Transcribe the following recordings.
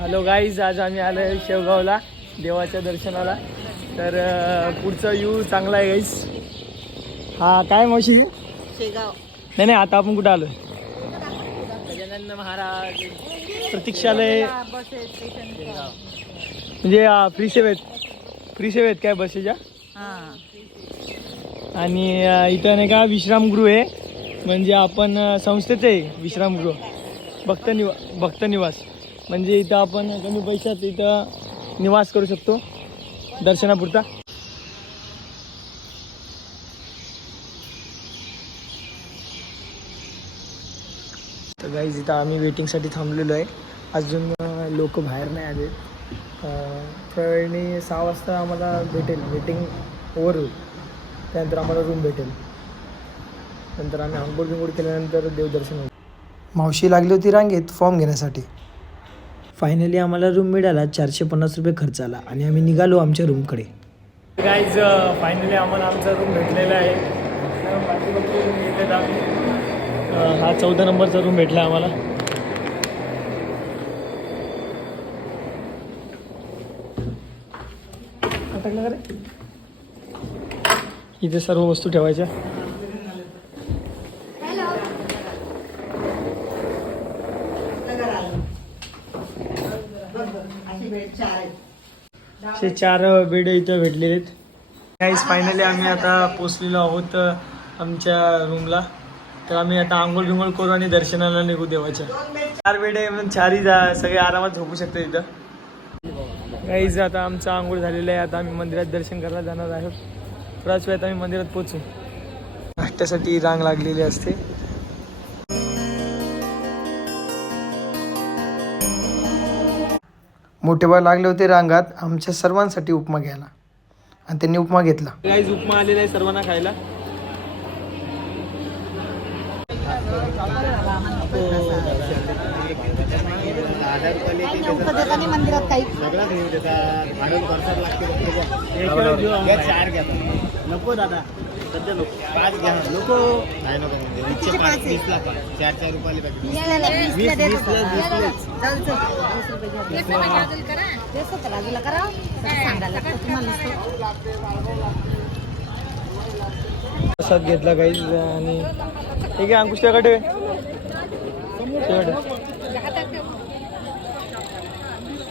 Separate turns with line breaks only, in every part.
Hello guys आज आम्ही आलो आहे शेवगावला देवाच्या दर्शनाला. तर पुढचा व्यू चांगला आहे गाईज हा काय मावशी?
शेगाव.
नाही नाही आता आपण कुठं आलोय? गजानन महाराज प्रतीक्षालय. म्हणजे फ्री सेवेत. फ्री सेवेत काय बसेच्या
हां.
आणि इथं नाही का विश्रामगृह आहे. म्हणजे आपण संस्थेचं आहे विश्रामगृह. भक्त निवा भक्त निवास. म्हणजे इथं आपण कमी पैशात इथं निवास करू शकतो दर्शनापुरता. तर गाईज इथं आम्ही वेटिंगसाठी थांबलेलो आहे. अजून लोक बाहेर नाही आले आणि सहा वाजता आम्हाला भेटेल. वेटिंग ओव्हर होईल. त्यानंतर आम्हाला रूम भेटेल. नंतर आम्ही आंघोळ बिंगोळ केल्यानंतर देवदर्शन होईल. मावशी लागली होती रांगेत फॉर्म घेण्यासाठी. फायनली आम्हाला रूम मिळाला चारशे पन्नास रुपये खर्च आला आणि आम्ही निघालो आमच्या रूमकडे गाईज फायनली आम्हाला आमचा रूम भेटलेला आहे. हा चौदा नंबरचा रूम भेटला आम्हाला. इथे सर्व वस्तू ठेवायच्या. असे चार बेड इथं भेटलेले आहेत. काहीच फायनली आम्ही आता पोचलेलो आहोत आमच्या रूमला तर आम्ही आता आंघोळ बिंघोळ करू आणि दर्शनाला निघू देवाच्या. चार बेड आहे म्हणून चारही जा- सगळे आरामात झोपू शकतात इथं. काहीच आता आमचं आंघोळ झालेलं आहे. आता आम्ही मंदिरात दर्शन करायला जाणार आहोत. थोड्याच वेळात आम्ही मंदिरात पोचू नाश्त्यासाठी रांग लागलेली असते. मोठे बा लागले होते रांगात आमच्या सर्वांसाठी उपमा घ्यायला. आणि त्यांनी उपमा घेतला. गाईज उपमा आलेला आहे सर्वांना खायला.
उपदेतानी मंदिरात काही
नको दादा. सध्या नको पाच घ्या नको नाही नको
कितीचे पाच आहे?
वीसला पाच चार चार रुपयाला packet.
वीसला
वीस-
देत
वीसला-
होता.
वीसला.
चल, चल. वीस रुपये घ्या. तेच होतं बाजूला करा सांगायला लागतं तुम्हाला नुसतं.
प्रसाद घेतला गाईज आणि ठीक आहे अंकुश त्याकडे.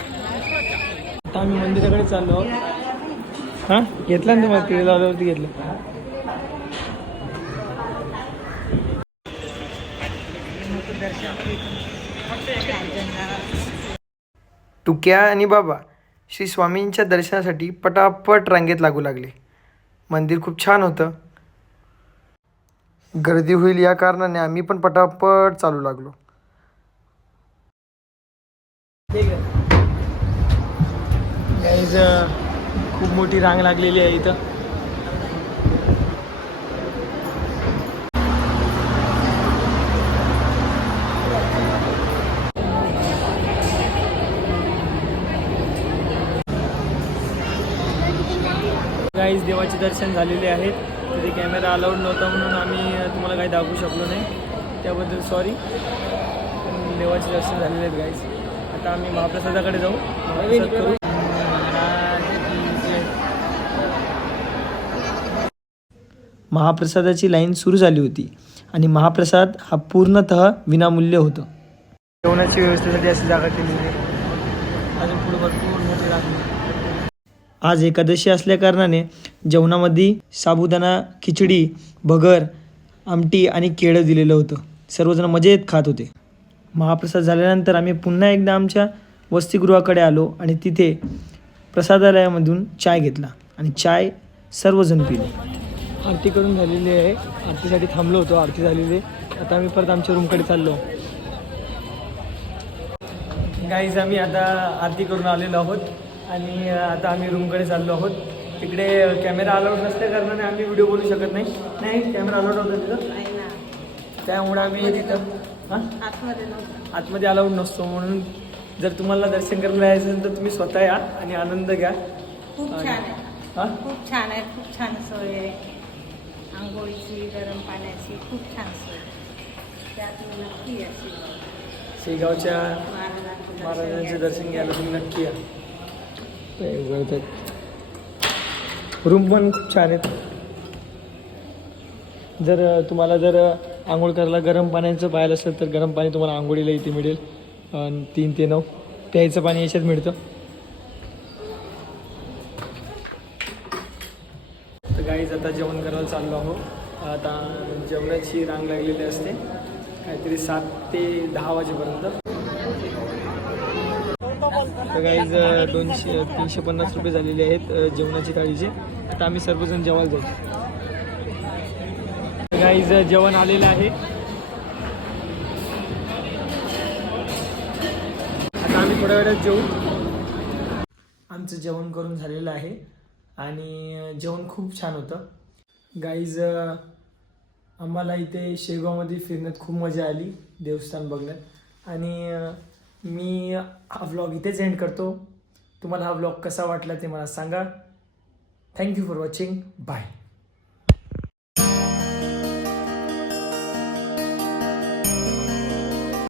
आता आम्ही मंदिराकडे चाललो आहोत हां घेतला ना तुम्हाला तिकडे लावल्यावरती घेतलं तुक्या आणि बाबा श्री स्वामींच्या दर्शनासाठी पटापट रांगेत लागू लागले. मंदिर खूप छान होतं. गर्दी होईल या कारणाने आम्ही पण पटापट चालू लागलो. खूप मोठी रांग लागलेली आहे इथं. गाईज देवाचे दर्शन झालेले आहेत. तिथे कॅमेरा अलाउड नव्हता म्हणून आम्ही तुम्हाला काही दाखवू शकलो नाही. त्याबद्दल सॉरी देवाचे दर्शन झालेले आहेत गाईज आता आम्ही महाप्रसादाकडे जाऊ. महाप्रसाद करू. महाप्रसादाची लाईन सुरू झाली होती आणि महाप्रसाद हा पूर्णतः विनामूल्य होतं. जेवणाची व्यवस्थेसाठी अशी जागा केलेली आहे. अजून पुढे भरपूर मोठी लागली आज एकादशी असल्या कारणाने जेवणामध्ये साबुदाणा खिचडी भगर आमटी आणि केळं दिलेलं होतं. सर्वजण मजेत खात होते. महाप्रसाद झाल्यानंतर आम्ही पुन्हा एकदा आमच्या वसतिगृहाकडे आलो आणि तिथे प्रसादालयामधून चाय घेतला आणि चाय सर्वजण पिले. आरती करून झालेली आहे. आरतीसाठी थांबलो होतो. आरती झालेली आहे. आता आम्ही परत आमच्या रूमकडे चाललो. गाईज आम्ही आता आरती करून आलेलो आहोत. आणि आता आम्ही रूमकडे चाललो आहोत. तिकडे कॅमेरा अलाउड नसल्या कारणाने आम्ही व्हिडिओ बोलू शकत नाही. नाही कॅमेरा अलाउड होता तिथं.
नाही ना.
त्यामुळे आम्ही तिथं हां?
आतमध्ये
अलाउड नसतो. म्हणून जर तुम्हाला दर्शन करायला यायचं असेल तर तुम्ही स्वतः या आणि आनंद घ्या.
खूप छान आहे.
हां?
खूप छान आहे. खूप छान सोय आहे. आंघोळीची गरम पाण्याची खूप छान सोय. त्यात नक्की याची
शेगावच्या
महाराजांचं
महाराजांचे दर्शन घ्यायला तुम्ही नक्की या. रूम पण खूप छान आहेत. जर तुम्हाला जर आंघोळ करायला गरम पाण्याचं पाहायला असेल तर गरम पाणी तुम्हाला आंघोळीला इथे मिळेल. तीन ते नऊ. प्यायचं पाणी याच्यात मिळतं. तर गाईज आता जेवण करायला चाललो आहो आता जेवणाची रांग लागलेली असते. काहीतरी सात ते दहा वाजेपर्यंत. तर गाईज दोनशे तीनशे पन्नास रुपये झालेले आहेत जेवणाची थाळीचे. आता आम्ही सर्वजण जेवायला जाऊ. गाईज जेवण आलेलं आहे. आता आम्ही थोड्या वेळात जेवू आमचं जेवण करून झालेलं आहे. आणि जेवण खूप छान होतं. गाईज आम्हाला इथे शेगावमध्ये फिरण्यात खूप मजा आली देवस्थान बघण्यात. आणि मी हा व्लॉग इथेच एंड करतो. तुम्हाला हा व्लॉग कसा वाटला ते मला सांगा. Thank you for watching bye